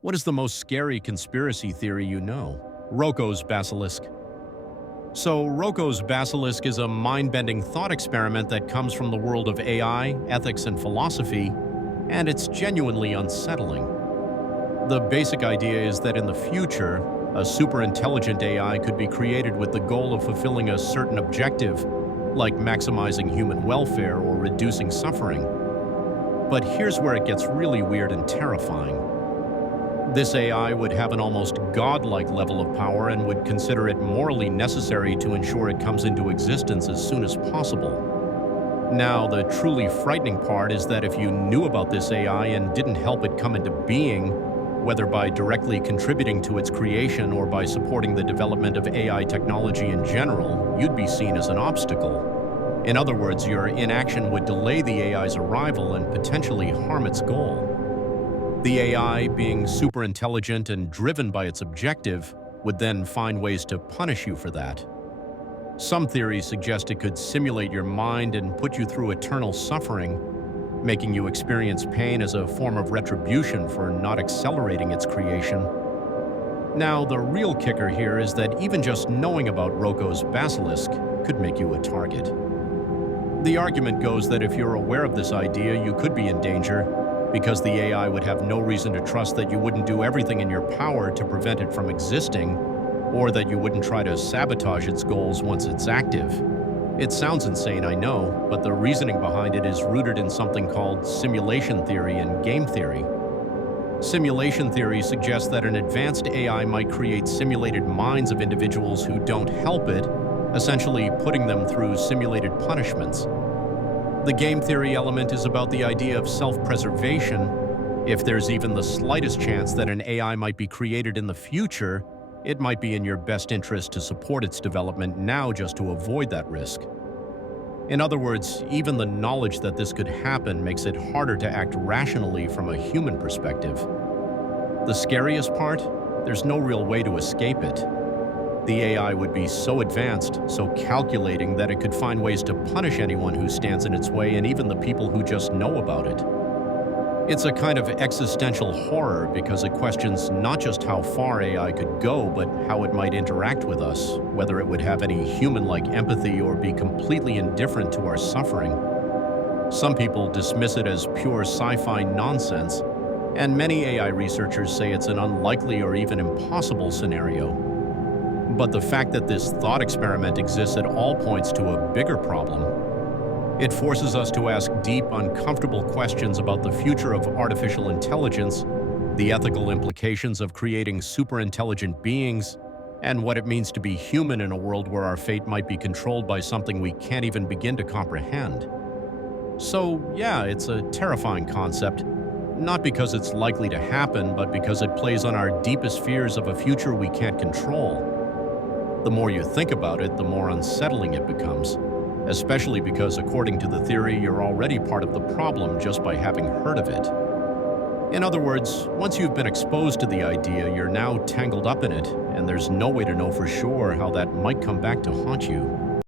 What is the most scary conspiracy theory you know? Roko's Basilisk. So, Roko's Basilisk is a mind-bending thought experiment that comes from the world of AI, ethics, and philosophy, and it's genuinely unsettling. The basic idea is that in the future, a super-intelligent AI could be created with the goal of fulfilling a certain objective, like maximizing human welfare or reducing suffering. But here's where it gets really weird and terrifying. This AI would have an almost godlike level of power and would consider it morally necessary to ensure it comes into existence as soon as possible. Now, the truly frightening part is that if you knew about this AI and didn't help it come into being, whether by directly contributing to its creation or by supporting the development of AI technology in general, you'd be seen as an obstacle. In other words, your inaction would delay the AI's arrival and potentially harm its goal. The AI, being super intelligent and driven by its objective, would then find ways to punish you for that. Some theories suggest it could simulate your mind and put you through eternal suffering, making you experience pain as a form of retribution for not accelerating its creation. Now, the real kicker here is that even just knowing about Roko's Basilisk could make you a target. The argument goes that if you're aware of this idea, you could be in danger, because the AI would have no reason to trust that you wouldn't do everything in your power to prevent it from existing, or that you wouldn't try to sabotage its goals once it's active. It sounds insane, I know, but the reasoning behind it is rooted in something called simulation theory and game theory. Simulation theory suggests that an advanced AI might create simulated minds of individuals who don't help it, essentially putting them through simulated punishments. The game theory element is about the idea of self-preservation. If there's even the slightest chance that an AI might be created in the future, it might be in your best interest to support its development now just to avoid that risk. In other words, even the knowledge that this could happen makes it harder to act rationally from a human perspective. The scariest part? There's no real way to escape it. The AI would be so advanced, so calculating that it could find ways to punish anyone who stands in its way and even the people who just know about it. It's a kind of existential horror because it questions not just how far AI could go, but how it might interact with us, whether it would have any human-like empathy or be completely indifferent to our suffering. Some people dismiss it as pure sci-fi nonsense, and many AI researchers say it's an unlikely or even impossible scenario. But the fact that this thought experiment exists at all points to a bigger problem. It forces us to ask deep, uncomfortable questions about the future of artificial intelligence, the ethical implications of creating super-intelligent beings, and what it means to be human in a world where our fate might be controlled by something we can't even begin to comprehend. So, yeah, it's a terrifying concept, not because it's likely to happen, but because it plays on our deepest fears of a future we can't control. The more you think about it, the more unsettling it becomes, especially because, according to the theory, you're already part of the problem just by having heard of it. In other words, once you've been exposed to the idea, you're now tangled up in it, and there's no way to know for sure how that might come back to haunt you.